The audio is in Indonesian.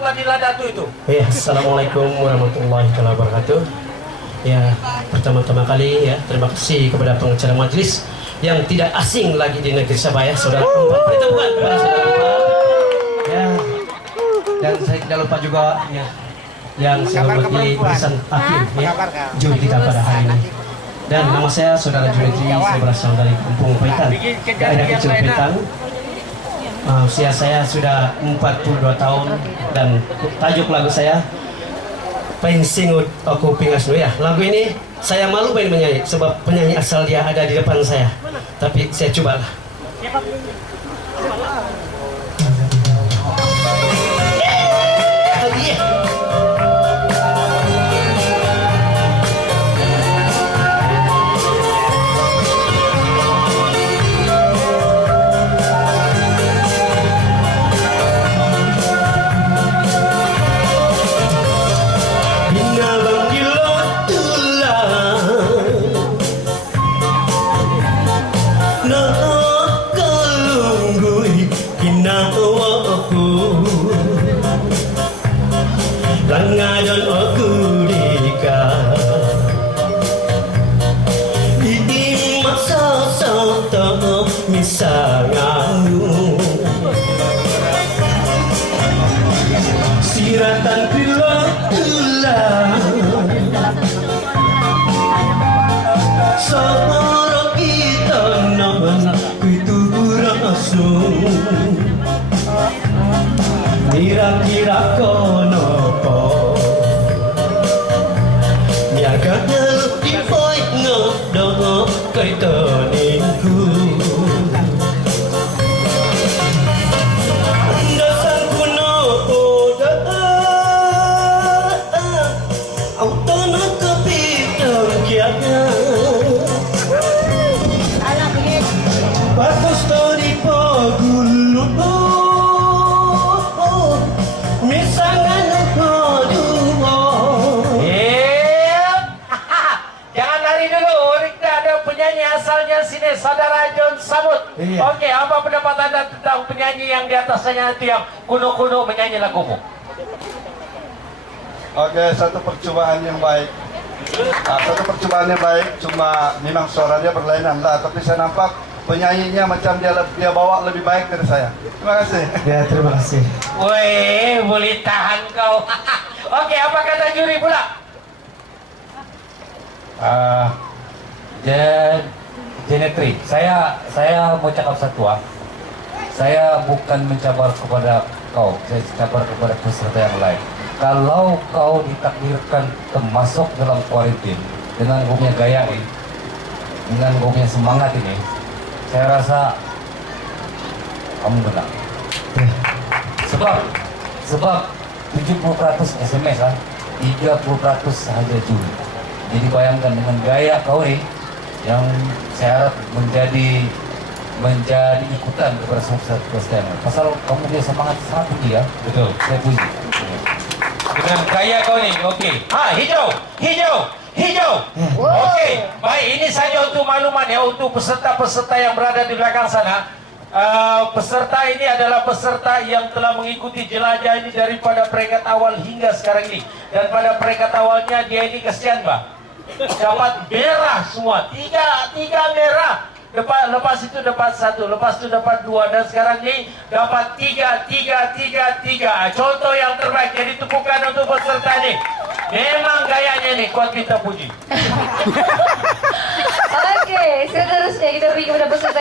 tolonglah diladatu itu. Ya, assalamualaikum warahmatullahi wabarakatuh. Ya, pertama-tama kali ya terima kasih kepada pengacara majelis yang tidak asing lagi di negeri Sabah ya, saudara Empat. Pertemuan kepada saudara Empat. Ya, dan saya tidak lupa juga ya yang saya hormati Besan Hakim ya, juri kita pada hari ini. Dan nama saya saudara Junitri, saya berasal dari Kampung Paitan, daerah kecil Paitan. Usia saya sudah 42 tahun dan tajuk lagu saya Pensingut Aku Pingasnu ya. Lagu ini saya malu main menyanyi sebab penyanyi asal dia ada di depan saya. Tapi saya cobalah. Langadan aku dika Idi masa soto misanganmu Siratan pila tulang Sorok kita naman Kuitu rasu Kira-kira konopo Niaganya di poin ngodong kaitaninku Dasar kuno oda Autona kepitang kianya Bagus dari pagulu asalnya sini saudara John Samut. Iya. Oke, apa pendapat Anda tentang penyanyi yang di atasnya itu yang kuno-kuno menyanyi lagumu? Oke, satu percobaan yang baik. Satu percobaan yang baik, cuma memang suara dia berlainan lah, tapi saya nampak penyanyinya macam dia bawa lebih baik dari saya. Terima kasih. Ya, terima kasih. Woi, boleh tahan kau. Oke, apa kata juri pula? Genetri, saya mau cakap satu saya bukan mencabar kepada kau, saya cabar kepada peserta yang lain. Kalau kau ditakdirkan termasuk dalam kuarantin dengan kau punya gaya ini, dengan kau punya semangat ini, saya rasa kamu menang. Sebab 70% SMS 30% saja juri. Jadi bayangkan dengan gaya kau ini yang saya harap menjadi ikutan kepada peserta. Pasal kamu dia semangat sangat tinggi ya. Betul. Saya puji. Dengan gaya kau nih, oke. Hijau. Oke, baik. Ini saja untuk makluman ya untuk peserta-peserta yang berada di belakang sana. Peserta ini adalah peserta yang telah mengikuti jelajah ini daripada peringkat awal hingga sekarang ini. Dan pada peringkat awalnya dia ini kesian, Mbak. Dapat merah semua, tiga merah. Lepas itu dapat satu, lepas itu dapat dua, dan sekarang ini dapat tiga. Contoh yang terbaik. Jadi tepukan untuk peserta ini. Memang gayanya nih kuat kita puji.